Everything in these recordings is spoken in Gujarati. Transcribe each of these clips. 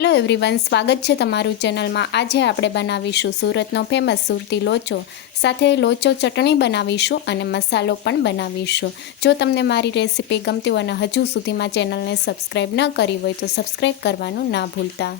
હેલો એવરીવન, સ્વાગત છે તમારું ચેનલમાં। આજે આપણે બનાવીશું સુરતનો ફેમસ સુરતી લોચો, સાથે લોચો ચટણી બનાવીશું અને મસાલો પણ બનાવીશું। જો તમને મારી રેસીપી ગમતી હોય અને હજુ સુધીમાં ચેનલને સબસ્ક્રાઈબ ન કરી હોય તો સબસ્ક્રાઈબ કરવાનું ના ભૂલતા।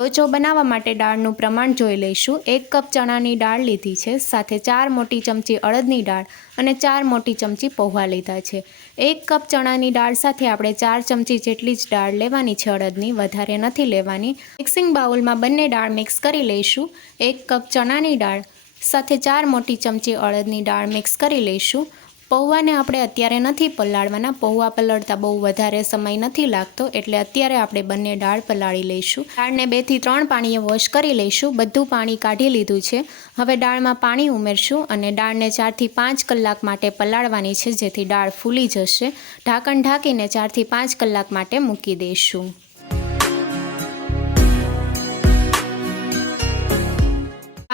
લોચો બનાવવા માટે દાળનું પ્રમાણ જોઈ લઈશું। 1 કપ ચણાની દાળ લીધી છે, સાથે 4 મોટી ચમચી અડદની દાળ અને 4 મોટી ચમચી પૌવા લીધા છે। 1 કપ ચણાની દાળ સાથે આપણે 4 ચમચી જેટલી જ દાળ લેવાની છે અડદની, વધારે નથી લેવાની। મિક્સિંગ બાઉલમાં બંને દાળ મિક્સ કરી લઈશું। 1 કપ ચણાની દાળ સાથે 4 મોટી ચમચી અડદની દાળ મિક્સ કરી લઈશું। પૌવાને આપણે અત્યારે નથી પલાળવાના, પૌવા પલળતા બહુ વધારે સમય નથી લાગતો, એટલે અત્યારે આપણે બંને દાળ પલાળી લઈશું। દાળને 2 થી 3 પાણીએ વોશ કરી લઈશું। બધું પાણી કાઢી લીધું છે। હવે દાળમાં પાણી ઉમેરશું અને દાળને 4 થી 5 કલાક માટે પલાળવાની છે, જેથી દાળ ફૂલી જશે। ઢાંકણ ઢાંકીને 4 થી 5 કલાક માટે મૂકી દઈશું।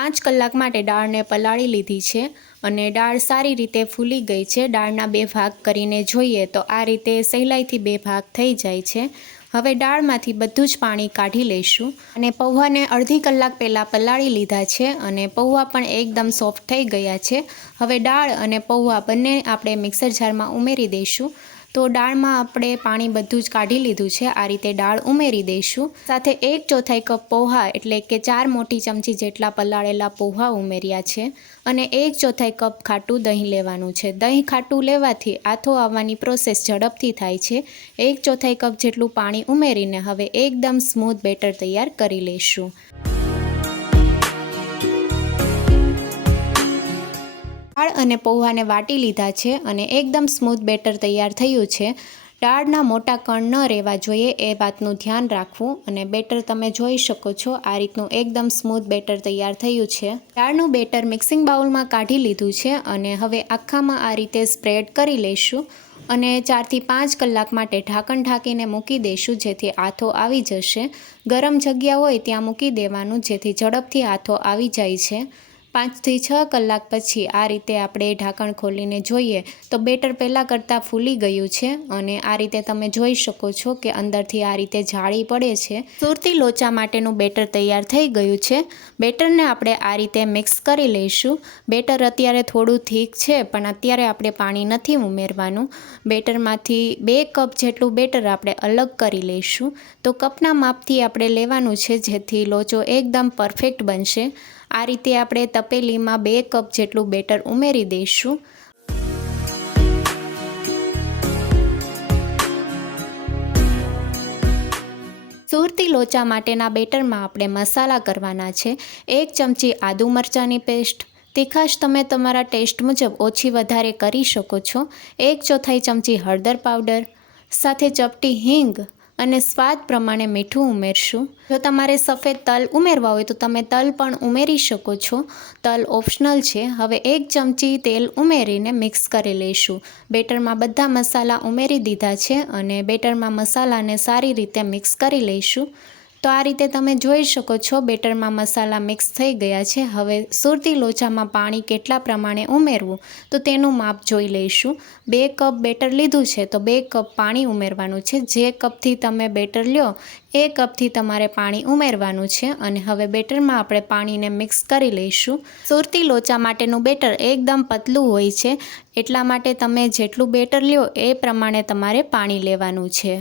5 કલાક માટે દાળને પલાળી લીધી છે અને દાળ સારી રીતે ફૂલી ગઈ છે। દાળના 2 ભાગ કરીને જોઈએ તો આ રીતે સહેલાઈથી 2 ભાગ થઈ જાય છે। હવે દાળમાંથી બધું જ પાણી કાઢી લઈશું અને પૌવાને અડધી કલાક પહેલાં પલાળી લીધા છે અને પૌવા પણ એકદમ સોફ્ટ થઈ ગયા છે। હવે દાળ અને પૌવા બંને આપણે મિક્સર જારમાં ઉમેરી દઈશું। તો દાળમાં આપણે પાણી બધું જ કાઢી લીધું છે, આ રીતે દાળ ઉમેરી દઈશું। સાથે 1/4 કપ પૌવા એટલે કે 4 મોટી ચમચી જેટલા પલાળેલા પૌવા ઉમેર્યા છે અને 1/4 કપ ખાટું દહીં લેવાનું છે। દહીં ખાટું લેવાથી આથો આવવાની પ્રોસેસ ઝડપથી થાય છે। 1/4 કપ જેટલું પાણી ઉમેરીને હવે એકદમ સ્મૂથ બેટર તૈયાર કરી લઈશું। દાળ અને પૌવાને વાટી લીધા છે અને એકદમ સ્મૂથ બેટર તૈયાર થયું છે। દાળના મોટા કણ ન રહેવા જોઈએ એ વાતનું ધ્યાન રાખવું અને બેટર તમે જોઈ શકો છો, આ રીતનું એકદમ સ્મૂથ બેટર તૈયાર થયું છે। દાળનું બેટર મિક્સિંગ બાઉલમાં કાઢી લીધું છે અને હવે આખામાં આ રીતે સ્પ્રેડ કરી લઈશું અને 4 થી 5 કલાક માટે ઢાંકણ ઢાંકીને મૂકી દઈશું, જેથી આથો આવી જશે। ગરમ જગ્યા હોય ત્યાં મૂકી દેવાનું, જેથી ઝડપથી આથો આવી જાય છે। 5 થી 6 કલાક પછી આ રીતે આપણે ઢાંકણ ખોલીને જોઈએ તો બેટર પહેલાં કરતાં ફૂલી ગયું છે અને આ રીતે તમે જોઈ શકો છો કે અંદરથી આ રીતે જાળી પડે છે। સુરતી લોચા માટેનું બેટર તૈયાર થઈ ગયું છે। બેટરને આપણે આ રીતે મિક્સ કરી લઈશું। બેટર અત્યારે થોડું થીક છે, પણ અત્યારે આપણે પાણી નથી ઉમેરવાનું। બેટરમાંથી 2 કપ જેટલું બેટર આપણે અલગ કરી લઈશું। તો કપના માપથી આપણે લેવાનું છે, જેથી લોચો એકદમ પરફેક્ટ બનશે। આ રીતે આપણે તપેલીમાં 2 કપ જેટલું બેટર ઉમેરી દઈશું। સુરતી લોચા માટેના બેટરમાં આપણે મસાલા કરવાના છે। 1 ચમચી આદુ મરચાંની પેસ્ટ, તીખાશ તમે તમારા ટેસ્ટ મુજબ ઓછી વધારે કરી શકો છો। 1/4 ચમચી હળદર પાવડર, સાથે ચપટી હિંગ અને સ્વાદ પ્રમાણે મીઠું ઉમેરશું। જો તમારે સફેદ તલ ઉમેરવા હોય તો તમે તલ પણ ઉમેરી શકો છો, તલ ઓપ્શનલ છે। હવે 1 ચમચી તેલ ઉમેરીને મિક્સ કરી લઈશું। બેટરમાં બધા મસાલા ઉમેરી દીધા છે અને બેટરમાં મસાલાને સારી રીતે મિક્સ કરી લઈશું। તો આ રીતે તમે જોઈ શકો છો બેટરમાં મસાલા મિક્સ થઈ ગયા છે। હવે સુરતી લોચામાં પાણી કેટલા પ્રમાણે ઉમેરવું તો તેનું માપ જોઈ લઈશું। 2 કપ બેટર લીધું છે તો 2 કપ પાણી ઉમેરવાનું છે। જે કપથી તમે બેટર લ્યો એ કપથી તમારે પાણી ઉમેરવાનું છે અને હવે બેટરમાં આપણે પાણીને મિક્સ કરી લઈશું। સુરતી લોચા માટેનું બેટર એકદમ પતલું હોય છે, એટલા માટે તમે જેટલું બેટર લ્યો એ પ્રમાણે તમારે પાણી લેવાનું છે।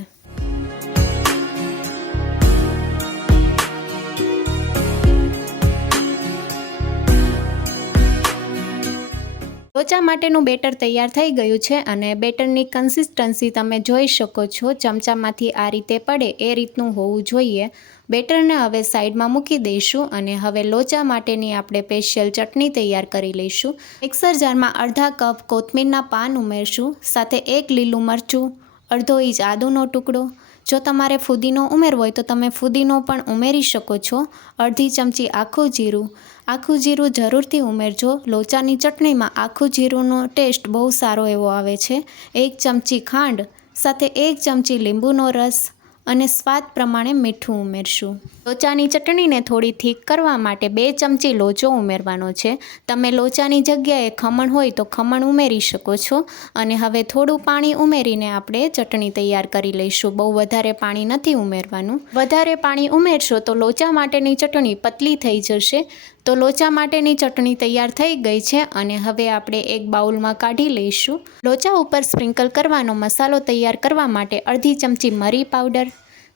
લોચા માટેનું બેટર તૈયાર થઈ ગયું છે અને બેટરની કન્સિસ્ટન્સી તમે જોઈ શકો છો, ચમચામાંથી આ રીતે પડે એ રીતનું હોવું જોઈએ। બેટરને હવે સાઈડમાં મૂકી દઈશું અને હવે લોચા માટેની આપણે સ્પેશિયલ ચટણી તૈયાર કરી લઈશું। મિક્સર જારમાં અડધા કપ કોથમીરના પાન ઉમેરશું, સાથે 1 લીલું મરચું, અડધો ઇંચ આદુનો ટુકડો, જો તમારે ફુદીનો ઉમેરવો હોય તો તમે ફુદીનો પણ ઉમેરી શકો છો। અડધી ચમચી આખું જીરું, આખું જીરું જરૂરથી ઉમેરજો। લોચાની ચટણીમાં આખું જીરુંનો ટેસ્ટ બહુ સારો એવો આવે છે। 1 ચમચી ખાંડ, સાથે 1 ચમચી લીંબુનો રસ અને સ્વાદ પ્રમાણે મીઠું ઉમેરશું। લોચાની ચટણીને થોડી થીક કરવા માટે 2 ચમચી લોચો ઉમેરવાનો છે. તમે લોચાની જગ્યાએ ખમણ હોય તો ખમણ ઉમેરી શકો છો. અને હવે થોડું પાણી ઉમેરીને આપણે ચટણી તૈયાર કરી લઈશું. બહુ વધારે પાણી નથી ઉમેરવાનું. વધારે પાણી ઉમેરશો તો લોચા માટેની ચટણી પતલી થઈ જશે. તો લોચા માટેની ચટણી તૈયાર થઈ ગઈ છે અને હવે આપણે એક બાઉલમાં કાઢી લઈશું. લોચા ઉપર સ્પ્રિંકલ કરવાનો મસાલો તૈયાર કરવા માટે અડધી ચમચી મરી પાવડર,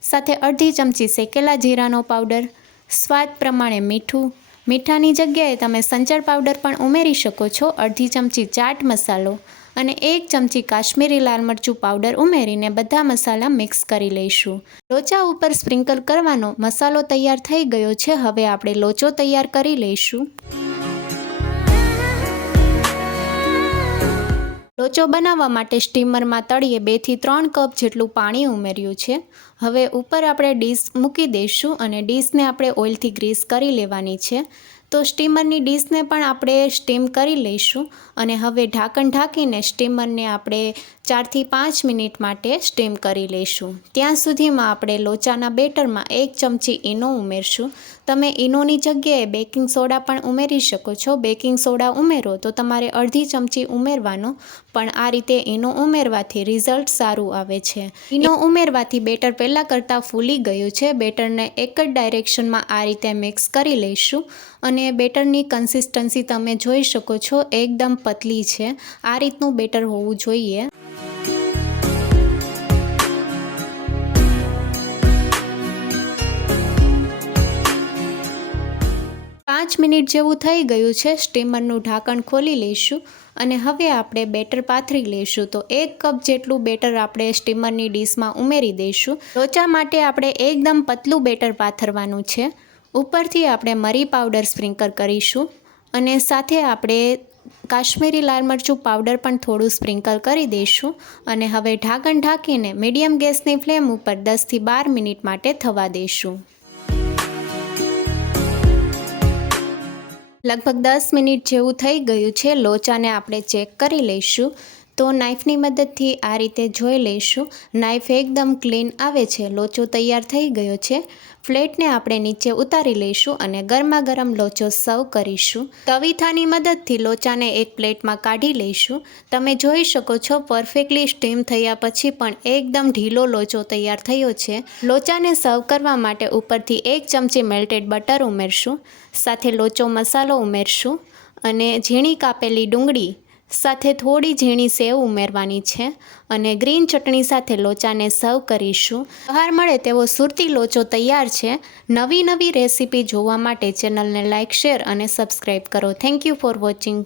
સાથે અડધી ચમચી શેકેલા જીરાનો પાવડર, સ્વાદ પ્રમાણે મીઠું. મીઠાની જગ્યાએ તમે સંચળ પાવડર પણ ઉમેરી શકો છો. અડધી ચમચી ચાટ મસાલો અને 1 ચમચી કાશ્મીરી લાલ મરચું પાવડર ઉમેરીને બધા મસાલા મિક્સ કરી લઈશું. લોચા ઉપર સ્પ્રિંકલ કરવાનો મસાલો તૈયાર થઈ ગયો છે. હવે આપણે લોચો તૈયાર કરી લઈશું. લોચો બનાવવા માટે સ્ટીમરમાં તળિયે 2 થી 3 કપ જેટલું પાણી ઉમેર્યું છે. હવે ઉપર આપણે ડીશ મૂકી દઈશું અને ડીશને આપણે ઓઇલથી ગ્રીસ કરી લેવાની છે. તો સ્ટીમરની ડીશને પણ આપણે સ્ટીમ કરી લઈશું અને હવે ઢાંકણ ઢાંકીને સ્ટીમરને આપણે 4 થી 5 મિનિટ માટે સ્ટીમ કરી લઈશું. ત્યાં સુધીમાં આપણે લોચાના બેટરમાં 1 ચમચી ઈનો ઉમેરશું. તમે ઈનોની જગ્યાએ બેકિંગ સોડા પણ ઉમેરી શકો છો. બેકિંગ સોડા ઉમેરો તો તમારે અડધી ચમચી ઉમેરવાનો, પણ આ રીતે ઈનો ઉમેરવાથી રિઝલ્ટ સારું આવે છે. ઈનો ઉમેરવાથી બેટર પહેલાં કરતાં ફૂલી ગયું છે. બેટરને એક જ ડાયરેક્શનમાં આ રીતે મિક્સ કરી લઈશું અને બેટરની કન્સિસ્ટન્સી તમે જોઈ શકો છો, એકદમ પતલી છે. આ રીતનું બેટર હોવું જોઈએ. પાંચ મિનિટ જેવું થઈ ગયું છે. સ્ટીમરનું ઢાંકણ ખોલી લઈશું અને હવે આપણે બેટર પાથરી લઈશું. તો 1 કપ જેટલું બેટર આપણે સ્ટીમરની ડીશમાં ઉમેરી દઈશું. લોચા માટે આપણે એકદમ પતલું બેટર પાથરવાનું છે. ઉપરથી આપણે મરી પાવડર સ્પ્રિંકલ કરીશું અને સાથે આપણે કાશ્મીરી લાલ મરચું પાવડર પણ થોડું સ્પ્રિંકલ કરી દઈશું અને હવે ઢાંકણ ઢાંકીને મીડિયમ ગેસની ફ્લેમ ઉપર 10 થી 12 મિનિટ માટે થવા દઈશું. લગભગ 10 મિનિટ જેવું થઈ ગયું છે. લોચાને આપણે ચેક કરી લઈશું. તો નાઈફની મદદથી આ રીતે જોઈ લઈશું. નાઈફ એકદમ ક્લીન આવે છે. લોચો તૈયાર થઈ ગયો છે. પ્લેટને આપણે નીચે ઉતારી લઈશું અને ગરમા ગરમ લોચો સર્વ કરીશું. તવીથાની મદદથી લોચાને એક પ્લેટમાં કાઢી લઈશું. તમે જોઈ શકો છો પરફેક્ટલી સ્ટીમ થયા પછી પણ એકદમ ઢીલો લોચો તૈયાર થયો છે. લોચાને સર્વ કરવા માટે ઉપરથી 1 ચમચી મેલ્ટેડ બટર ઉમેરશું, સાથે લોચો મસાલો ઉમેરશું અને ઝીણી કાપેલી ડુંગળી સાથે થોડી ઝીણી સેવ ઉમેરવાની છે અને ગ્રીન ચટણી સાથે લોચાને સર્વ કરીશું. બહાર મળે તેવો સુરતી લોચો તૈયાર છે. નવી રેસીપી જોવા માટે ચેનલને લાઇક, શેર અને સબસ્ક્રાઈબ કરો. Thank you for watching.